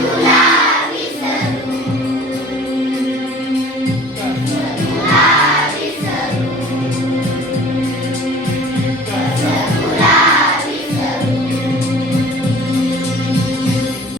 celular.